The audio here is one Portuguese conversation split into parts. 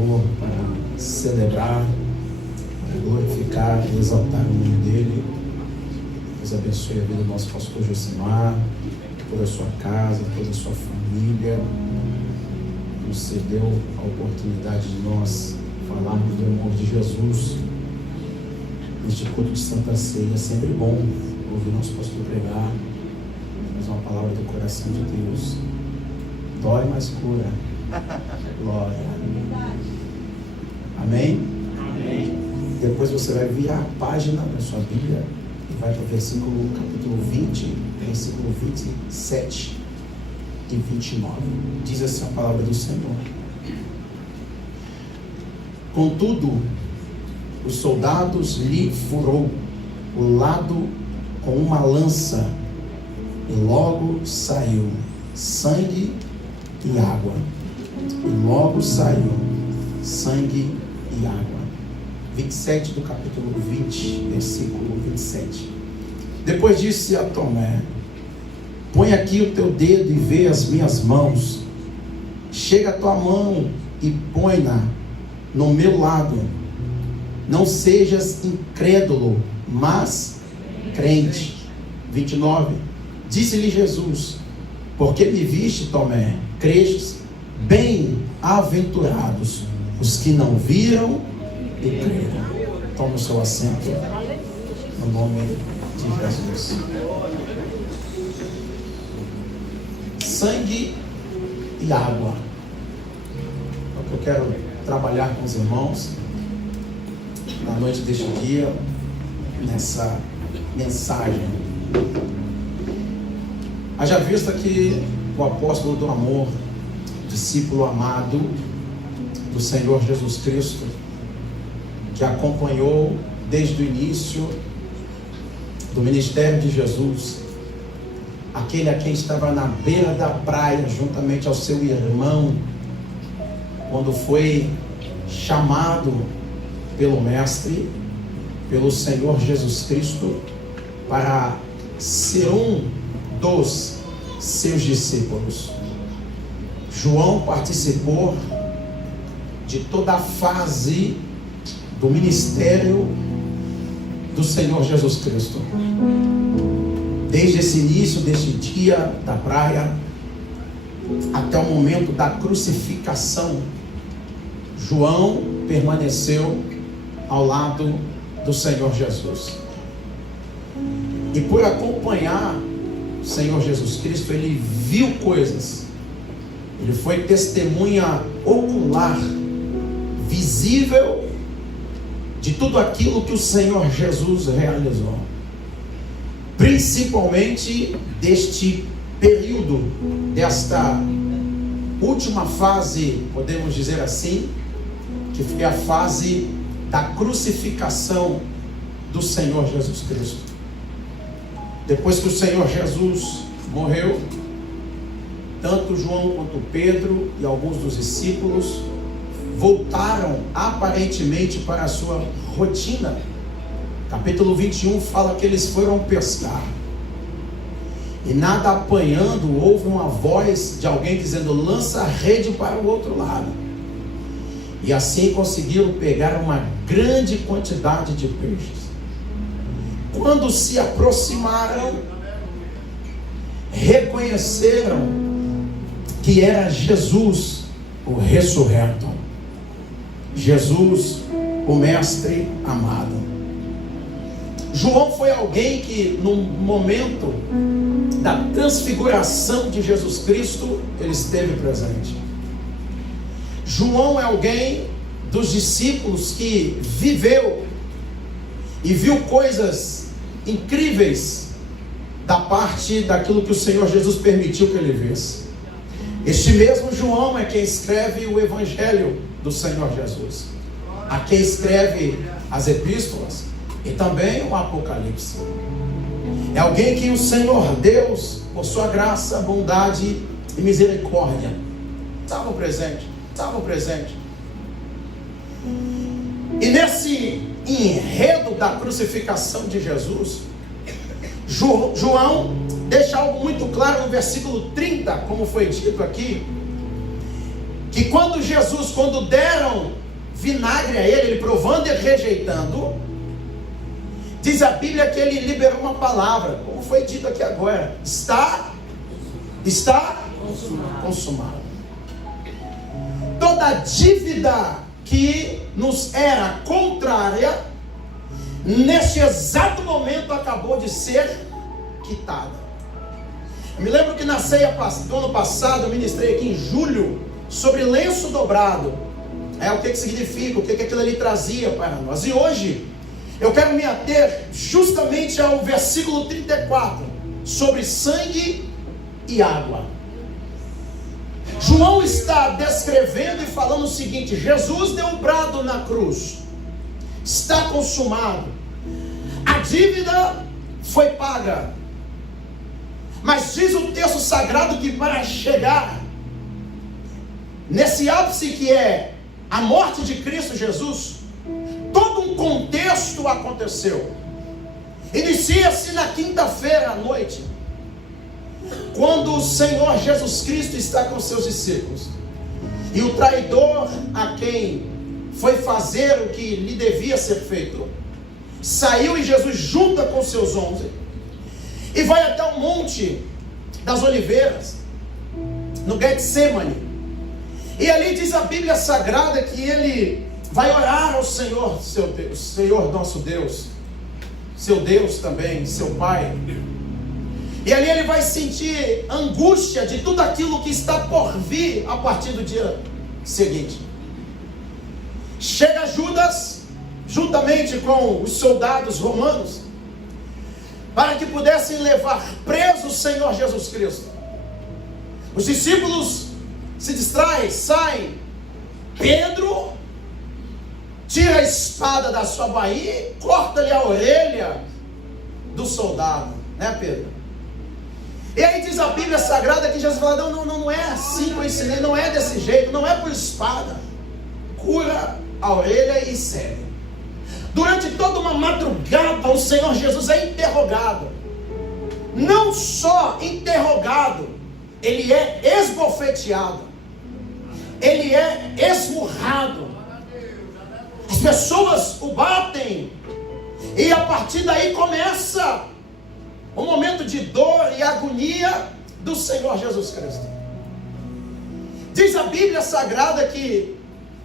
Senhor, para celebrar, para glorificar e exaltar o nome dEle. Deus abençoe a vida do nosso pastor Josimar, toda a sua casa, toda a sua família. Nos cedeu a oportunidade de nós falarmos do amor de Jesus neste culto de Santa Ceia. É sempre bom ouvir nosso pastor pregar, mas uma palavra do coração de Deus dói, mas cura. Glória. Amém? Amém. Depois você vai virar a página da sua Bíblia e vai para o capítulo 20, versículo 27 e 29. Diz assim a palavra do Senhor: Contudo, os soldados lhe furou o lado com uma lança, e logo saiu sangue e água. E logo saiu sangue e água. 27 do capítulo 20, versículo 27. Depois disse a Tomé: Põe aqui o teu dedo e vê as minhas mãos. Chega a tua mão e põe-na no meu lado. Não sejas incrédulo, mas crente. 29. Disse-lhe Jesus: Porque me viste, Tomé, crestes? Bem-aventurados os que não viram e creram. Toma o seu assento, no nome de Jesus. Sangue e água. É o que eu quero trabalhar com os irmãos na noite deste dia, nessa mensagem. Haja vista que o apóstolo do amor, discípulo amado do Senhor Jesus Cristo, que acompanhou desde o início do ministério de Jesus, aquele a quem estava na beira da praia juntamente ao seu irmão, quando foi chamado pelo Mestre, pelo Senhor Jesus Cristo, para ser um dos seus discípulos. João participou de toda a fase do ministério do Senhor Jesus Cristo. Desde esse início, deste dia da praia, até o momento da crucificação, João permaneceu ao lado do Senhor Jesus. E por acompanhar o Senhor Jesus Cristo, ele viu coisas. Ele foi testemunha ocular, visível, de tudo aquilo que o Senhor Jesus realizou. Principalmente deste período, desta última fase, podemos dizer assim, que foi a fase da crucificação do Senhor Jesus Cristo. Depois que o Senhor Jesus morreu, tanto João quanto Pedro e alguns dos discípulos voltaram aparentemente para a sua rotina. Capítulo 21 fala que eles foram pescar. E nada apanhando, houve uma voz de alguém dizendo: lança a rede para o outro lado. E assim conseguiram pegar uma grande quantidade de peixes. Quando se aproximaram, reconheceram que era Jesus, o ressurreto. Jesus, o Mestre amado. João foi alguém que, no momento da transfiguração de Jesus Cristo, ele esteve presente. João é alguém dos discípulos que viveu e viu coisas incríveis da parte daquilo que o Senhor Jesus permitiu que ele visse. Este mesmo João é quem escreve o Evangelho do Senhor Jesus, a quem escreve as epístolas e também o Apocalipse. É alguém que o Senhor Deus, por sua graça, bondade e misericórdia, estavam presentes. E nesse enredo da crucificação de Jesus, João deixa algo muito claro no versículo 30, como foi dito aqui. que quando deram vinagre a ele provando e rejeitando, diz a Bíblia que ele liberou uma palavra, como foi dito aqui agora: está consumado. Toda dívida que nos era contrária, neste exato momento acabou de ser quitada. Eu me lembro que na ceia do ano passado, eu ministrei aqui em julho sobre lenço dobrado. O que significa, o que aquilo ali trazia para nós. E hoje eu quero me ater justamente ao versículo 34, sobre sangue e água. João está descrevendo e falando o seguinte: Jesus deu um brado na cruz, está consumado, a dívida foi paga. Mas diz o texto sagrado que para chegar nesse ápice que é a morte de Cristo Jesus, todo um contexto aconteceu. Inicia-se na quinta-feira à noite, quando o Senhor Jesus Cristo está com seus discípulos, e o traidor, a quem foi fazer o que lhe devia ser feito, saiu, e Jesus junta com seus 11 e vai até o Monte das Oliveiras, no Getsemane. E ali diz a Bíblia Sagrada que ele vai orar ao Senhor, seu Deus, Senhor nosso Deus, seu Deus também, seu Pai. E ali ele vai sentir angústia de tudo aquilo que está por vir a partir do dia seguinte. Chega Judas, juntamente com os soldados romanos, para que pudessem levar preso o Senhor Jesus Cristo. Os discípulos se distraem, saem. Pedro tira a espada da sua bainha e corta-lhe a orelha do soldado, né, Pedro? E aí diz a Bíblia Sagrada que Jesus fala: não é assim que eu ensinei, não é desse jeito, não é por espada. Cura a orelha e segue. Durante toda uma madrugada o Senhor Jesus é interrogado. Não só interrogado, ele é esbofeteado, ele é esmurrado. As pessoas o batem, e a partir daí começa um momento de dor e agonia do Senhor Jesus Cristo. Diz a Bíblia Sagrada que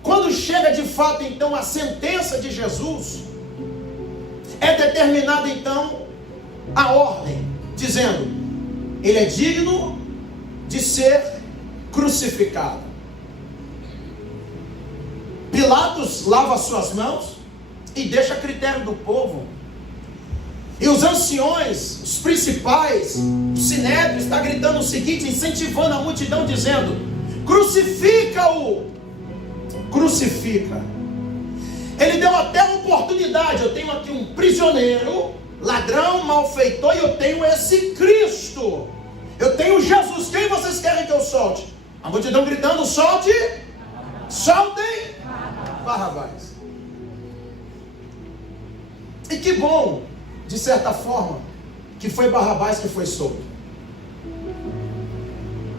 quando chega de fato então a sentença de Jesus, é determinada então a ordem, dizendo: ele é digno de ser crucificado. Pilatos lava suas mãos e deixa a critério do povo. E os anciões, os principais, o Sinédrio está gritando o seguinte, incentivando a multidão, dizendo: crucifica-o! Crucifica. Ele deu até uma oportunidade: eu tenho aqui um prisioneiro, ladrão, malfeitor, e eu tenho esse Cristo, eu tenho Jesus, quem vocês querem que eu solte? A multidão gritando: soltem Barrabás. E que bom, de certa forma, que foi Barrabás que foi solto.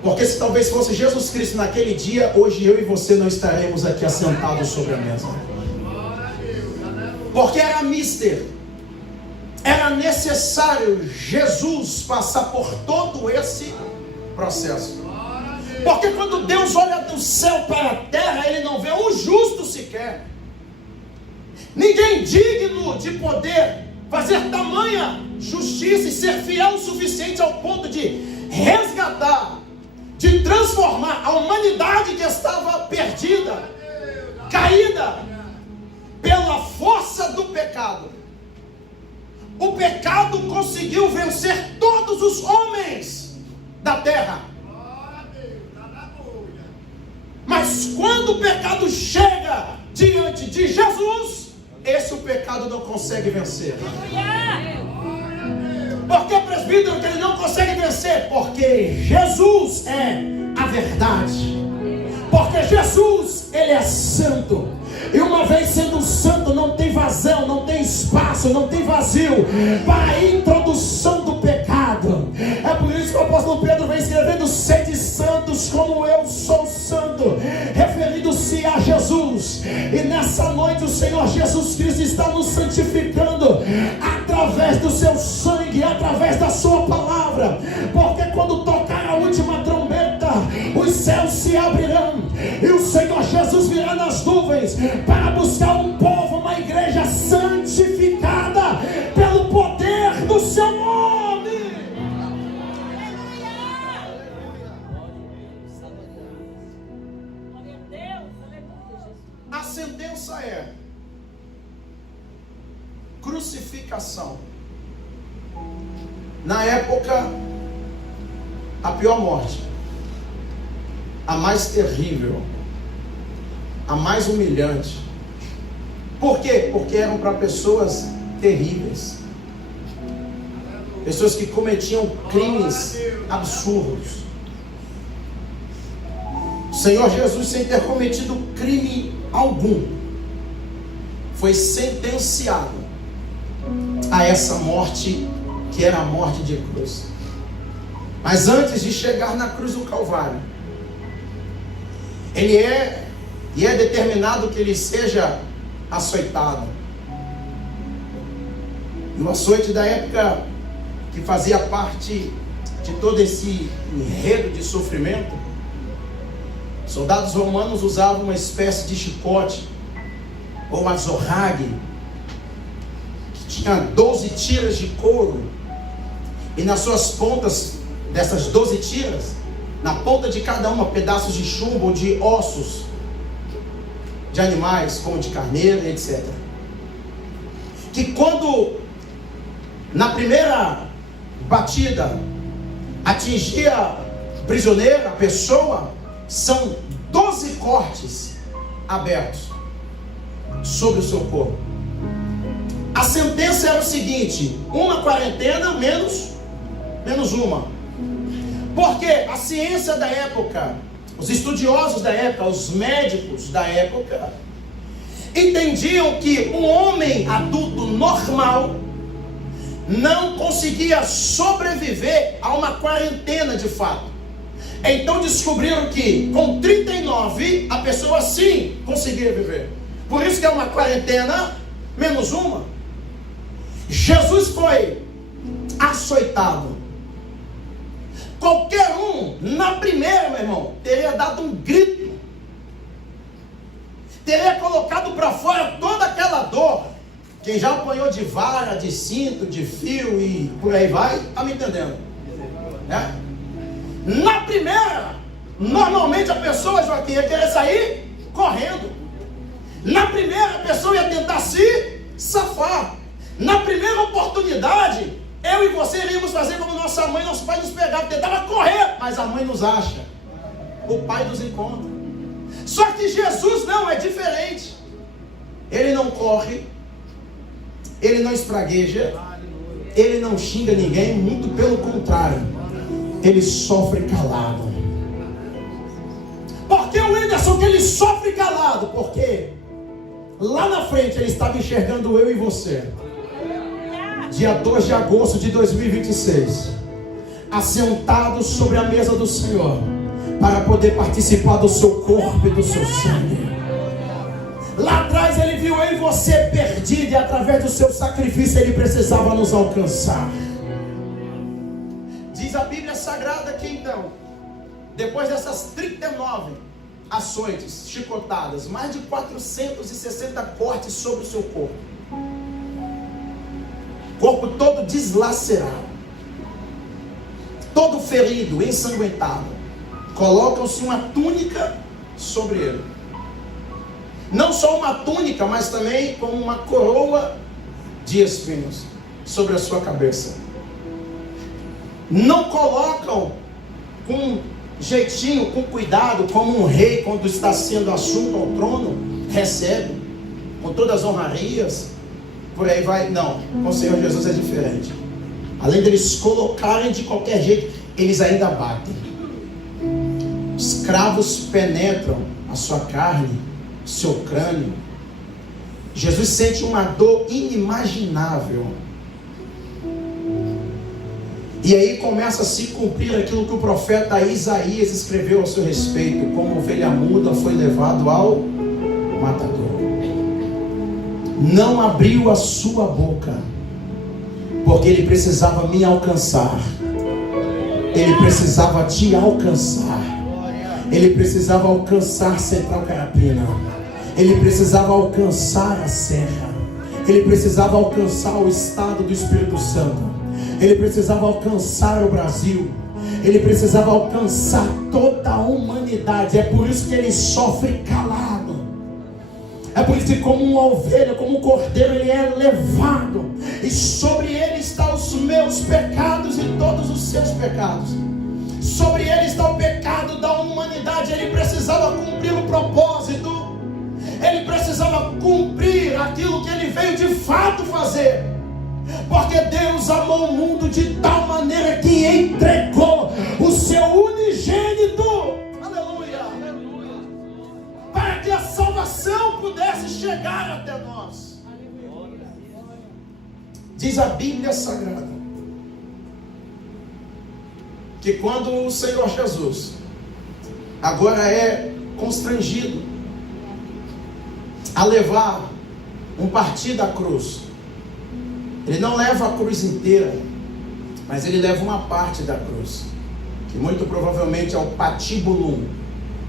Porque se talvez fosse Jesus Cristo naquele dia, hoje eu e você não estaremos aqui assentados sobre a mesa. Porque era necessário Jesus passar por todo esse processo. Porque quando Deus olha do céu para a terra, Ele não vê um justo sequer, ninguém digno de poder fazer tamanha justiça e ser fiel o suficiente ao ponto de resgatar, de transformar a humanidade que estava perdida, caída pela força do pecado. O pecado conseguiu vencer todos os homens da terra. Mas quando o pecado chega diante de Jesus, esse o pecado não consegue vencer. Por que, presbítero, que ele não consegue vencer? Porque Jesus é a verdade. Porque Jesus, ele é santo. E uma vez sendo santo, não tem vazão, não tem espaço, não tem vazio para a introdução do pecado. É por isso que o apóstolo Pedro vem escrevendo: sede santos como eu sou santo. E nessa noite o Senhor Jesus Cristo está nos santificando através do seu sangue, através da sua palavra. Porque quando tocar a última trombeta, os céus se abrirão e o Senhor Jesus virá nas nuvens para buscar um povo, uma igreja santificada pelo poder do seu nome. A sentença é crucificação. Na época, a pior morte, a mais terrível, a mais humilhante. Por quê? Porque eram para pessoas terríveis, pessoas que cometiam crimes absurdos. O Senhor Jesus, sem ter cometido crime algum, foi sentenciado a essa morte, que era a morte de cruz. Mas antes de chegar na cruz do Calvário, ele é determinado que ele seja açoitado. E o açoite da época, que fazia parte de todo esse enredo de sofrimento, soldados romanos usavam uma espécie de chicote, ou uma azorrague, que tinha 12 tiras de couro, e nas suas pontas dessas 12 tiras, na ponta de cada uma, pedaços de chumbo ou de ossos de animais, como de carneiro, etc. Que quando na primeira batida atingia o prisioneiro, a pessoa, são 12 cortes abertos sobre o seu corpo. A sentença era o seguinte: uma quarentena menos uma. Porque a ciência da época, os estudiosos da época, os médicos da época, entendiam que um homem adulto normal não conseguia sobreviver a uma quarentena de fato. Então descobriram que com 39 a pessoa sim conseguia viver. Por isso que é uma quarentena menos uma. Jesus foi açoitado. Qualquer um, na primeira, meu irmão, teria dado um grito, teria colocado para fora toda aquela dor. Quem já apanhou de vara, de cinto, de fio e por aí vai, está me entendendo? Né? Na primeira, normalmente a pessoa, Joaquim, ia querer sair correndo. Na primeira, a pessoa ia tentar se safar. Na primeira oportunidade, eu e você iríamos fazer como nossa mãe e nosso pai nos pegavam, tentava correr, mas a mãe nos acha, o pai nos encontra. Só que Jesus não, é diferente. Ele não corre, ele não espragueja, ele não xinga ninguém, muito pelo contrário, ele sofre calado. Por que o Whindersson que ele sofre calado? Porque lá na frente ele estava enxergando eu e você. Dia 2 de agosto de 2026, assentados sobre a mesa do Senhor, para poder participar do seu corpo e do seu sangue. Lá atrás ele viu eu e você perdido, e através do seu sacrifício ele precisava nos alcançar. Diz a Bíblia Sagrada que então, depois dessas 39 açoites, chicotadas, mais de 460 cortes sobre o seu corpo, corpo todo deslacerado, todo ferido, ensanguentado, colocam-se uma túnica sobre ele. Não só uma túnica, mas também como uma coroa de espinhos sobre a sua cabeça. Não colocam com jeitinho, com cuidado, como um rei quando está sendo assunto ao trono, recebe com todas as honrarias, por aí vai. Não, com o Senhor Jesus é diferente. Além deles colocarem de qualquer jeito, eles ainda batem. Os cravos penetram a sua carne, seu crânio. Jesus sente uma dor inimaginável. E aí começa a se cumprir aquilo que o profeta Isaías escreveu a seu respeito: como ovelha muda foi levado ao matador. Não abriu a sua boca, porque ele precisava me alcançar. Ele precisava te alcançar. Ele precisava alcançar Central Carapina. Ele precisava alcançar a Serra. Ele precisava alcançar o estado do Espírito Santo. Ele precisava alcançar o Brasil. Ele precisava alcançar toda a humanidade. É por isso que ele sofre calado. É por isso que como uma ovelha, como um cordeiro, ele é levado. E sobre ele estão os meus pecados e todos os seus pecados. Sobre ele está o pecado da humanidade. Ele precisava cumprir o propósito. Ele precisava cumprir aquilo que ele veio de fato fazer. Porque Deus amou o mundo de tal maneira que entregou o seu unigênito. Aleluia! Para que a salvação pudesse chegar até nós. Diz a Bíblia Sagrada que quando o Senhor Jesus agora é constrangido a levar um partido da cruz, ele não leva a cruz inteira, mas ele leva uma parte da cruz, que muito provavelmente é o patíbulo,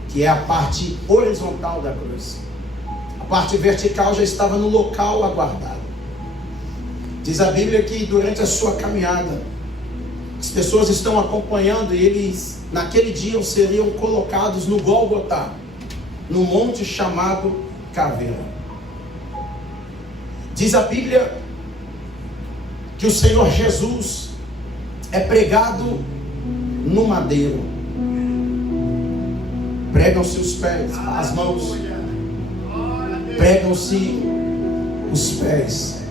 que é a parte horizontal da cruz. A parte vertical já estava no local aguardado. Diz a Bíblia que durante a sua caminhada, as pessoas estão acompanhando e eles, naquele dia, seriam colocados no Gólgota, no monte chamado Caveira. Diz a Bíblia que o Senhor Jesus é pregado no madeiro. Pregam-se os pés, as mãos. Pregam-se os pés.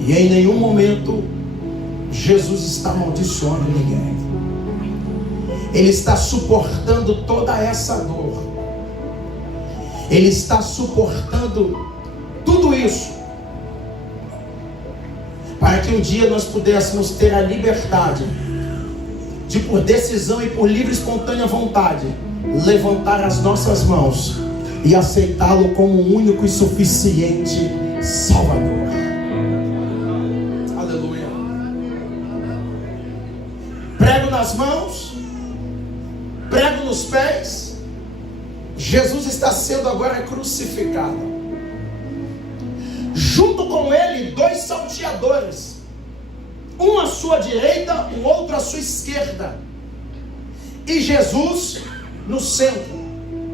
E em nenhum momento Jesus está amaldiçoando ninguém. Ele está suportando toda essa dor. Ele está suportando tudo isso para que um dia nós pudéssemos ter a liberdade de, por decisão e por livre e espontânea vontade, levantar as nossas mãos e aceitá-lo como o único e suficiente Salvador. Aleluia. Prego nas mãos, prego nos pés. Jesus está sendo agora crucificado. Junto com ele, 2 salteadores, um à sua direita, o outro à sua esquerda, e Jesus no centro,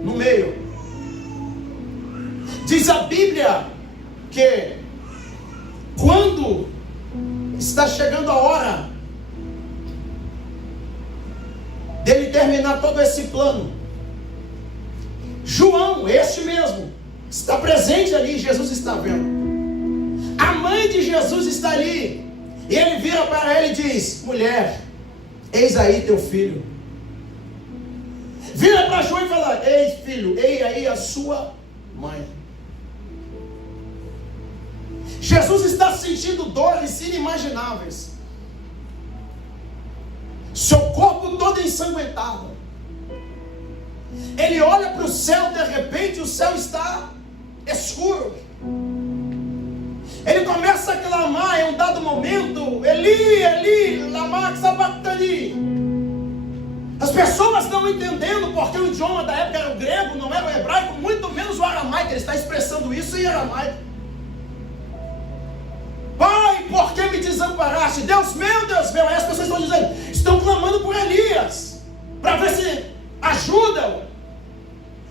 no meio. Diz a Bíblia que quando está chegando a hora dele terminar todo esse plano, João, este mesmo, está presente ali. Jesus está vendo. A mãe de Jesus está ali. E ele vira para ela e diz: mulher, eis aí teu filho. Vira para João e fala: eis filho, eis aí a sua mãe. Jesus está sentindo dores inimagináveis. Seu corpo todo ensanguentado. Ele olha para o céu, de repente o céu está escuro. Ele começa a clamar em um dado momento: Eli, Eli, lama sabachthani. As pessoas não entendendo, porque o idioma da época era o grego, não era o hebraico, muito menos o aramaico. Ele está expressando isso em aramaico. Pai, por que me desamparaste? Deus meu. Aí as pessoas estão dizendo, estão clamando por Elias, para ver se ajudam.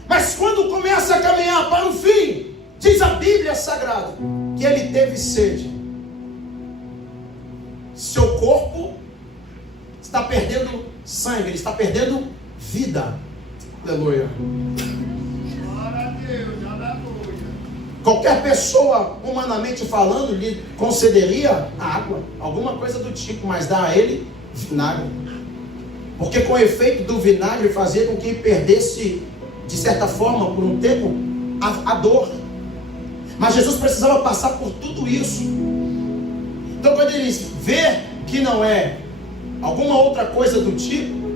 Mas quando começa a caminhar para o fim, diz a Bíblia Sagrada que ele teve sede. Seu corpo está perdendo sangue, ele está perdendo vida. Aleluia. Glória a Deus, aleluia. Qualquer pessoa, humanamente falando, lhe concederia água, alguma coisa do tipo, mas dá a ele vinagre. Porque com o efeito do vinagre fazia com que perdesse, de certa forma, por um tempo, a dor. Mas Jesus precisava passar por tudo isso. Então quando ele vê que não é alguma outra coisa do tipo,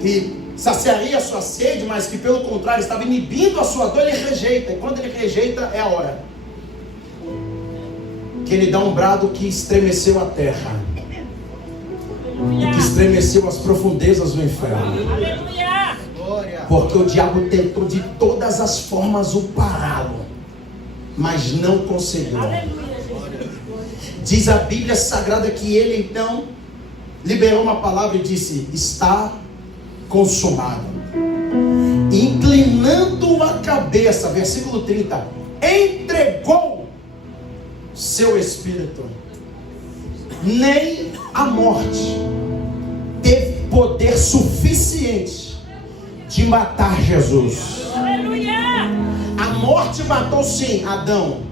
que saciaria a sua sede, mas que pelo contrário estava inibindo a sua dor, ele rejeita. E quando ele rejeita, é a hora que ele dá um brado que estremeceu a terra, e que estremeceu as profundezas do inferno. Aleluia! Porque o diabo tentou de todas as formas o pará-lo, mas não conseguiu. Diz a Bíblia Sagrada que ele então liberou uma palavra e disse: está consumado. Inclinando a cabeça, versículo 30, entregou seu espírito. Nem a morte teve poder suficiente de matar Jesus. Aleluia! A morte matou sim Adão,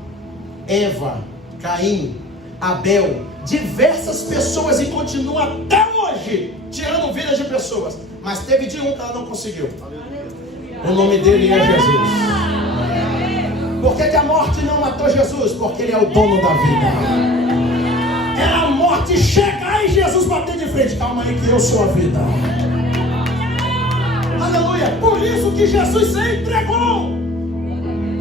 Eva, Caim, Abel, diversas pessoas, e continua até hoje tirando vidas de pessoas. Mas teve de um que ela não conseguiu. O nome dele é Jesus. Por que a morte não matou Jesus? Porque ele é o dono da vida. Era a morte chegar e Jesus bater de frente: calma aí que eu sou a vida. Aleluia. Por isso que Jesus entregou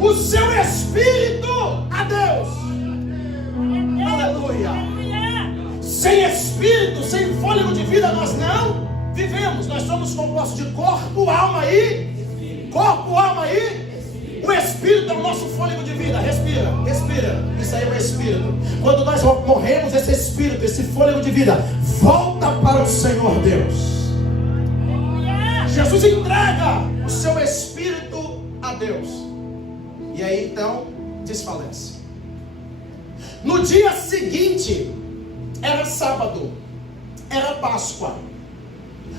o seu espírito a Deus. Aleluia. Sem espírito, sem fôlego de vida, nós não vivemos. Nós somos compostos de corpo, alma e o espírito é o nosso fôlego de vida. Respira, respira. Isso aí é o espírito. Quando nós morremos, esse espírito, esse fôlego de vida volta para o Senhor Deus. Jesus entrega o seu espírito a Deus, e aí então desfalece. No dia seguinte, era sábado, era Páscoa.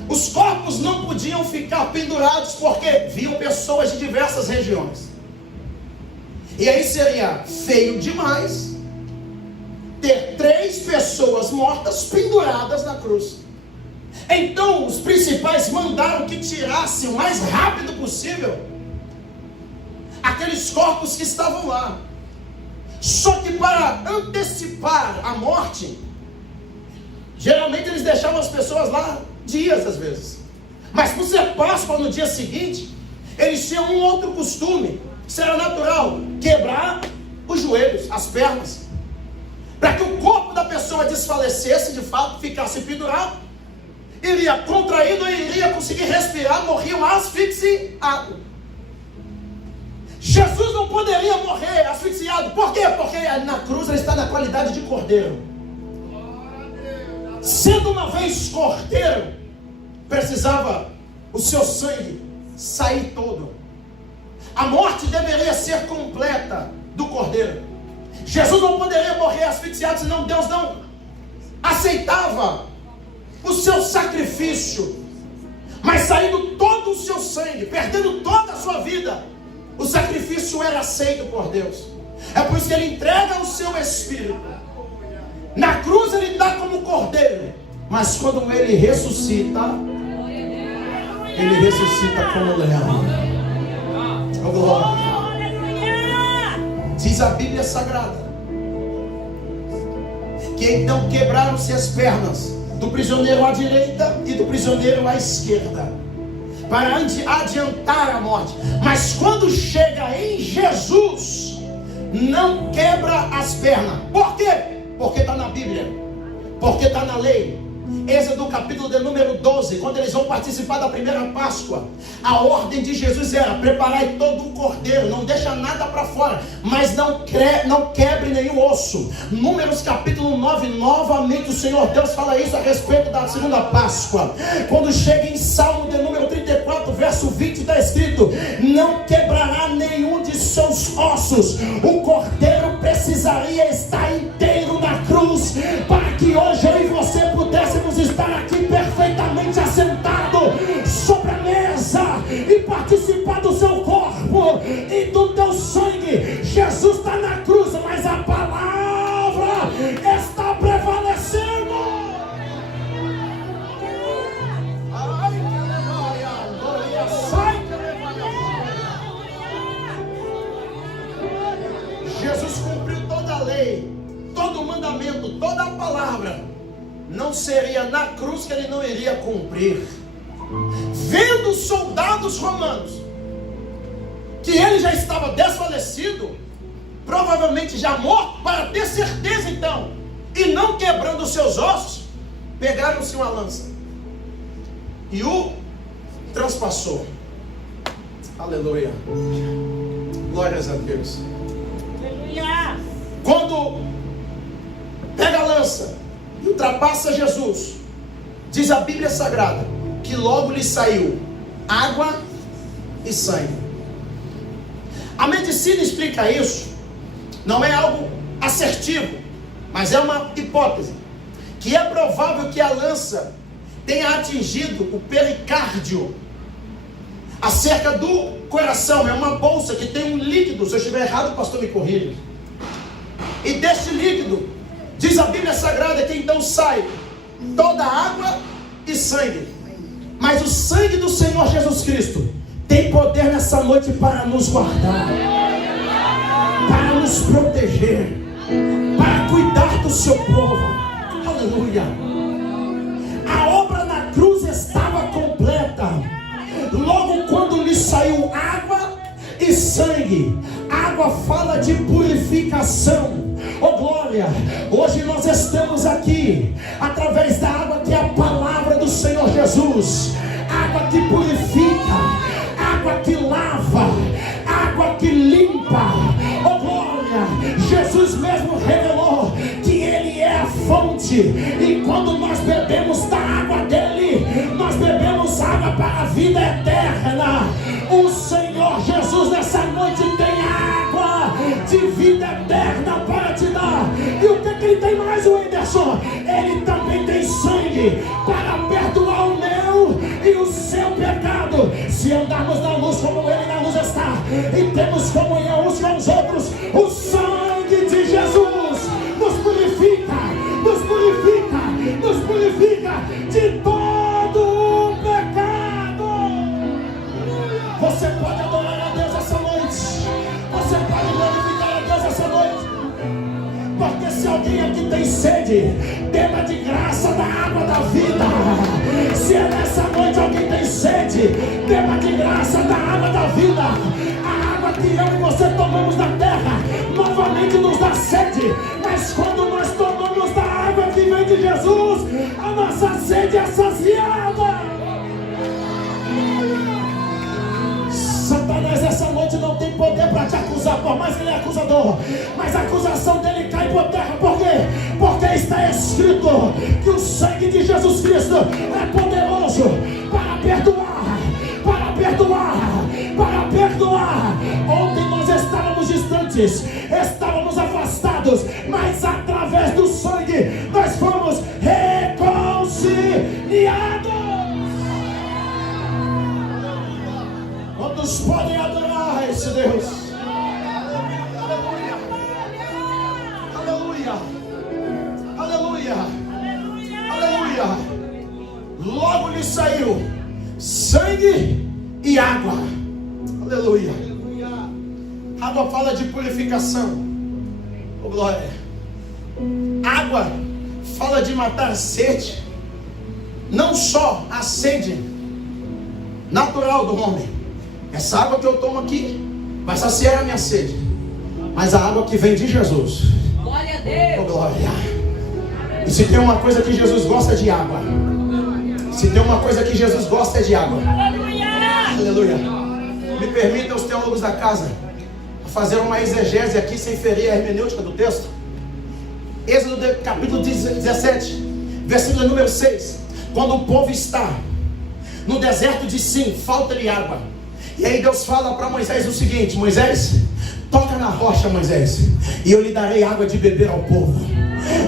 Os corpos não podiam ficar pendurados, porque viam pessoas de diversas regiões. E aí seria feio demais ter 3 pessoas mortas penduradas na cruz. Então os principais mandaram que tirassem o mais rápido possível aqueles corpos que estavam lá. Só que para antecipar a morte, geralmente eles deixavam as pessoas lá dias às vezes. Mas por ser Páscoa no dia seguinte, eles tinham um outro costume. Será natural quebrar os joelhos, as pernas, para que o corpo da pessoa desfalecesse de fato, ficasse pendurado, iria contraído e iria conseguir respirar, morriam asfixiado. Jesus não poderia morrer asfixiado. Por quê? Porque na cruz ele está na qualidade de cordeiro. Sendo uma vez cordeiro, precisava o seu sangue sair todo. A morte deveria ser completa do cordeiro. Jesus não poderia morrer asfixiado, senão Deus não aceitava o seu sacrifício. Mas saindo todo o seu sangue, perdendo toda a sua vida, o sacrifício era aceito por Deus. É por isso que ele entrega o seu espírito. Na cruz ele está como cordeiro, mas quando ele ressuscita como leão. Oh, glória. Diz a Bíblia Sagrada que então quebraram-se as pernas do prisioneiro à direita e do prisioneiro à esquerda, para adiantar a morte. Mas quando chega em Jesus, não quebra as pernas. Por quê? Porque está na Bíblia, porque está na lei. Êxodo capítulo de número 12, quando eles vão participar da primeira Páscoa, a ordem de Jesus era: preparai todo o cordeiro, não deixa nada para fora, mas não quebre nenhum osso. Números capítulo 9, novamente o Senhor Deus fala isso a respeito da segunda Páscoa. Quando chega em Salmo de número 34, verso 20, está escrito: não quebrará nenhum de seus ossos. O cordeiro precisaria estar inteiro na cruz, para que hoje eu e você pudéssemos estar aqui perfeitamente assentado sobre a mesa e participar do seu corpo e do teu sangue. Jesus está na cruz, mas a palavra está prevalecendo. Jesus cumpriu toda a lei, todo o mandamento, toda a palavra. Não seria na cruz que ele não iria cumprir vendo os soldados romanos que ele já estava desfalecido, provavelmente já morto, para ter certeza então, e não quebrando os seus ossos, pegaram-se uma lança e o transpassou. Aleluia. Glórias a Deus. Aleluia. Quando pega a lança e ultrapassa Jesus, diz a Bíblia Sagrada que logo lhe saiu água e sangue. A medicina explica isso. Não é algo assertivo, mas é uma hipótese, que é provável que a lança tenha atingido o pericárdio, acerca do coração. É uma bolsa que tem um líquido. Se eu estiver errado, o pastor me corrija. E deste líquido, diz a Bíblia Sagrada, que então sai toda água e sangue. Mas o sangue do Senhor Jesus Cristo tem poder nessa noite para nos guardar, para nos proteger, para cuidar do seu povo. Aleluia. A obra na cruz estava completa. Logo quando lhe saiu água e sangue. Água fala de purificação. Oh glória, hoje nós estamos aqui através da água que é a palavra do Senhor Jesus. Água que purifica, água que lava, água que limpa. Oh glória, Jesus mesmo revelou que Ele é a fonte, e quando nós bebemos da água dele, nós bebemos água para a vida eterna. O Senhor Jesus nessa noite tem água de vida eterna para te dar. E o que Ele tem mais, Wenderson? Ele também tem sangue para perdoar o meu e o seu pecado. Se andarmos na luz como Ele na luz está, e temos comunhão uns com os outros, o sangue de Jesus nos purifica, nos purifica, nos purifica de todo pecado. Você pode adorar a Deus essa noite, você pode glorificar a Deus essa noite, porque se alguém aqui tem sede, beba de graça da água da vida. Se é nessa noite alguém tem sede, beba de graça da água da vida. A água que eu e você tomamos da terra novamente nos dá sede, mas quando nós tomamos da água que vem de Jesus, a nossa sede é saciada. Satanás essa noite não tem poder para te acusar, por mais que ele é acusador, mas a acusação dele cai por terra. Por quê? Porque está escrito que o sangue de Jesus Cristo é poderoso para perdoar, para perdoar, para perdoar. Ontem nós estávamos distantes, estávamos afastados, mas através do sangue nós fomos reconciliados. Quantos podem adorar esse Deus? Aleluia, aleluia, aleluia, aleluia. Logo lhe saiu sangue e água. Aleluia. Água fala de purificação. Oh glória. Água fala de matar a sede. Não só a sede natural do homem. Essa água que eu tomo aqui vai saciar a minha sede, mas a água que vem de Jesus. Glória a Deus. Oh glória. E se tem uma coisa que Jesus gosta, é de água. Se tem uma coisa que Jesus gosta, é de água. Aleluia. Aleluia. Me permitam os teólogos da casa fazer uma exegese aqui sem ferir a hermenêutica do texto. Êxodo capítulo 17, versículo número 6. Quando o povo está no deserto de Sim, falta-lhe água. E aí Deus fala para Moisés o seguinte: Moisés, toca na rocha, Moisés, e eu lhe darei água de beber ao povo.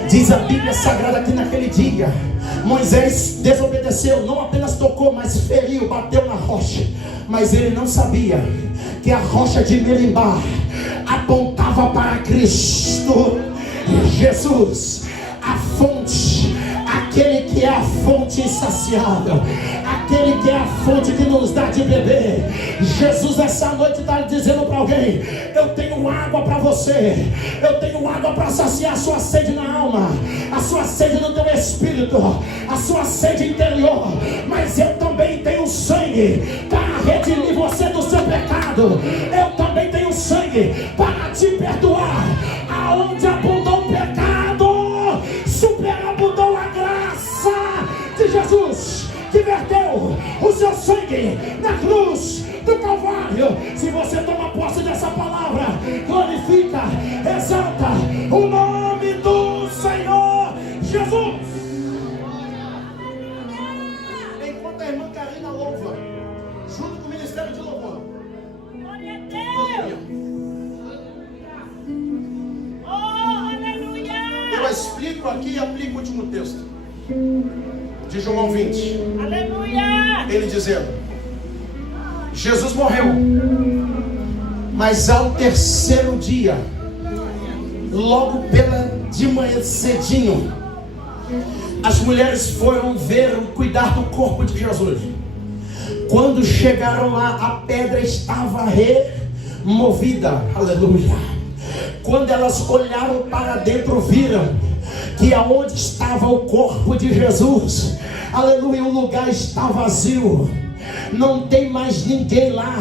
Diz a Bíblia Sagrada que naquele dia Moisés desobedeceu, não apenas tocou, mas feriu, bateu na rocha. Mas ele não sabia que a rocha de Merimbá apontava para Cristo Jesus, a fonte, aquele que é a fonte insaciável, aquele que é a fonte que nos dá de beber. Jesus essa noite está dizendo para alguém: eu tenho água para você, eu tenho água para saciar a sua sede na alma, a sua sede no teu espírito, a sua sede interior, mas eu também tenho sangue para redimir você do seu pecado. Eu também tenho sangue para te perdoar. Aonde abundou o pecado, superabundou a graça de Jesus, que verteu o seu sangue na cruz do Calvário. Se você toma posse dessa palavra, glorifica, exalta o nome do Senhor Jesus. Enquanto a irmã Karina louva, junto com o Ministério de Louvor, Glória a Deus. Oh, aleluia. eu explico aqui e aplico o último texto de João 20. Aleluia. Ele dizendo: Jesus morreu, mas ao terceiro dia, logo de manhã cedinho, as mulheres foram cuidar do corpo de Jesus. Quando chegaram lá, a pedra estava removida. Aleluia. Quando elas olharam para dentro, viram que aonde estava o corpo de Jesus, aleluia, o lugar está vazio. Não tem mais ninguém lá.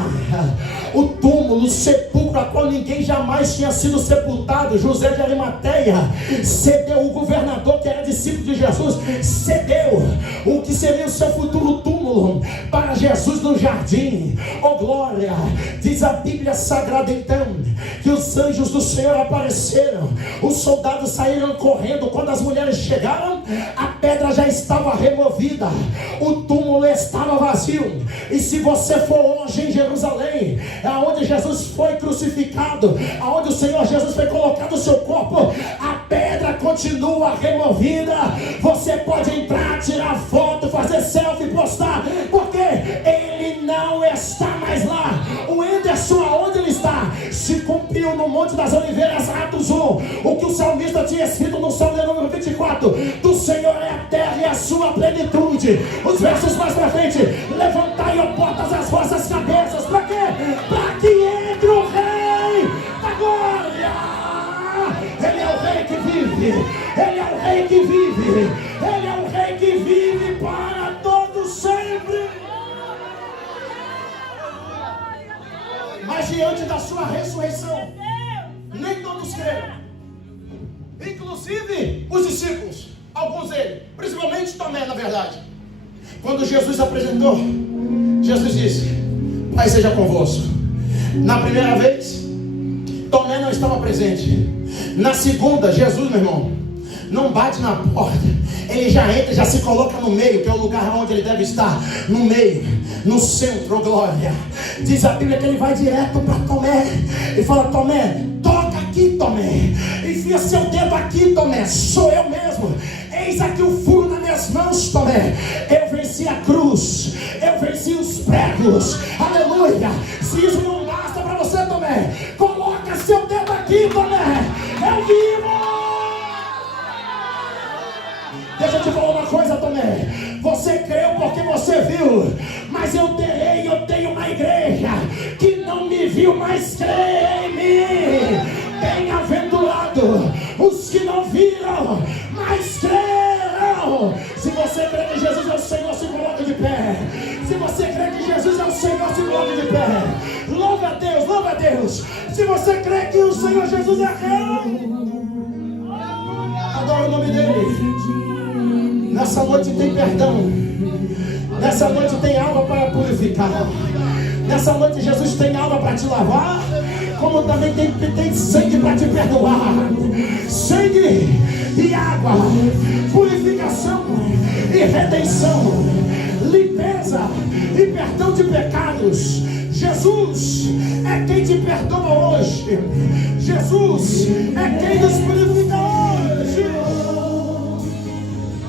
O túmulo, o sepulcro a qual ninguém jamais tinha sido sepultado, José de Arimateia cedeu. O governador, que era discípulo de Jesus, cedeu o que seria o seu futuro túmulo para Jesus no jardim. Oh glória! Diz a Bíblia Sagrada então que os anjos do Senhor apareceram, os soldados saíram correndo. Quando as mulheres chegaram, a pedra já estava removida, o túmulo estava vazio. E se você for hoje em Jerusalém, aonde Jesus foi crucificado, aonde o Senhor Jesus foi colocado o seu corpo, a pedra continua removida. Você pode entrar, tirar foto, fazer selfie, postar, porque ele não está mais lá. O Anderson, aonde ele está? Se cumpriu no Monte das Oliveiras, Atos 1, o que o salmista tinha escrito no Salmo número 24: do Senhor é a terra e a sua plenitude. Os versos mais para frente: levantai, ó portas, as vossas cabeças. Para quê? Para que entre o Rei da glória. Ele é o Rei que vive, ele é o Rei que vive, ele é o Rei que vive para todo sempre. Mas diante da sua ressurreição, nem todos creram, inclusive os discípulos, alguns deles, principalmente Tomé, na verdade. Quando Jesus apresentou, Jesus disse: Pai seja convosco. Na primeira vez, Tomé não estava presente. Na segunda, Jesus, meu irmão, não bate na porta, ele já entra, já se coloca no meio, que é o lugar onde ele deve estar, no meio, no centro. Oh glória! Diz a Bíblia que ele vai direto para Tomé e fala: Tomé, toca aqui, Tomé, enfia seu dedo aqui, Tomé, sou eu mesmo. Eis aqui o furo nas minhas mãos, Tomé. Eu venci a cruz, eu venci os pregos. Aleluia! Se isso não basta para você, Tomé, coloca seu dedo aqui, Tomé. Eu vivo! Deixa eu te falar uma coisa, Tomé. Você creu porque você viu, mas eu tenho uma igreja que não me viu, mas crê em mim. Bem-aventurado os que não viram, mas creram. Se você crê que Jesus é o Senhor, se coloca de pé. Se você crê que Jesus é o Senhor, se coloca de pé. Louva a Deus, louva a Deus. Se você crê que o Senhor Jesus é Rei, adora o nome dele. Nessa noite tem perdão. Nessa noite tem água para purificar. Nessa noite Jesus tem água para te lavar, como também tem sangue para te perdoar. Sangue e água, purificação e redenção, limpeza e perdão de pecados. Jesus é quem te perdoa hoje. Jesus é quem nos purifica hoje.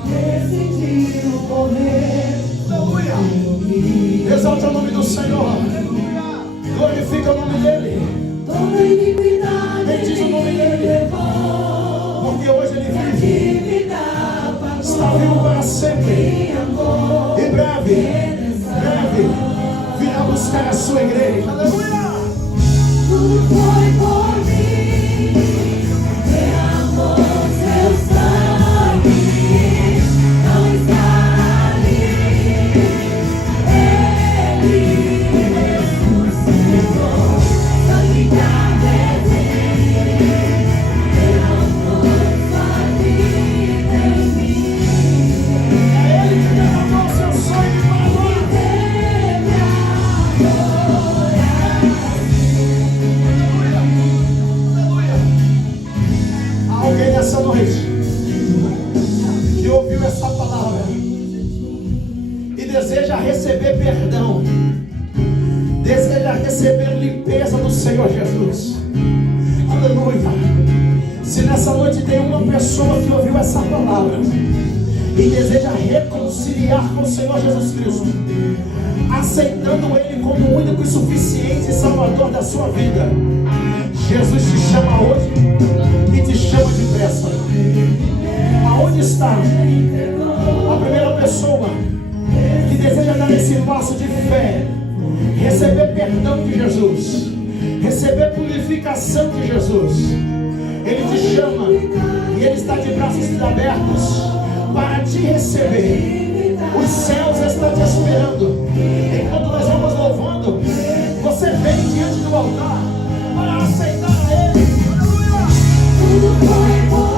Decidiu morrer. Aleluia. Exalte o nome do Senhor. Glorifica o nome dele. Bendiz o nome dele. Porque hoje ele vive. Está vivo para sempre. E breve virá buscar a sua igreja. Aleluia. Tudo foi por mim. Derramou seu sangue. Não está ali. nessa noite que ouviu essa palavra e deseja receber perdão, deseja receber limpeza do Senhor Jesus. Aleluia. Se nessa noite tem uma pessoa que ouviu essa palavra e deseja reconciliar com o Senhor Jesus Cristo, aceitando Ele como único e suficiente Salvador da sua vida, Jesus te chama hoje e te chama depressa. Aonde está a primeira pessoa que deseja dar esse passo de fé, receber perdão de Jesus, receber purificação de Jesus? Ele te chama e Ele está de braços abertos para te receber. Os céus estão te esperando. Enquanto nós vamos louvando, você vem diante do altar para aceitar a Ele. Aleluia!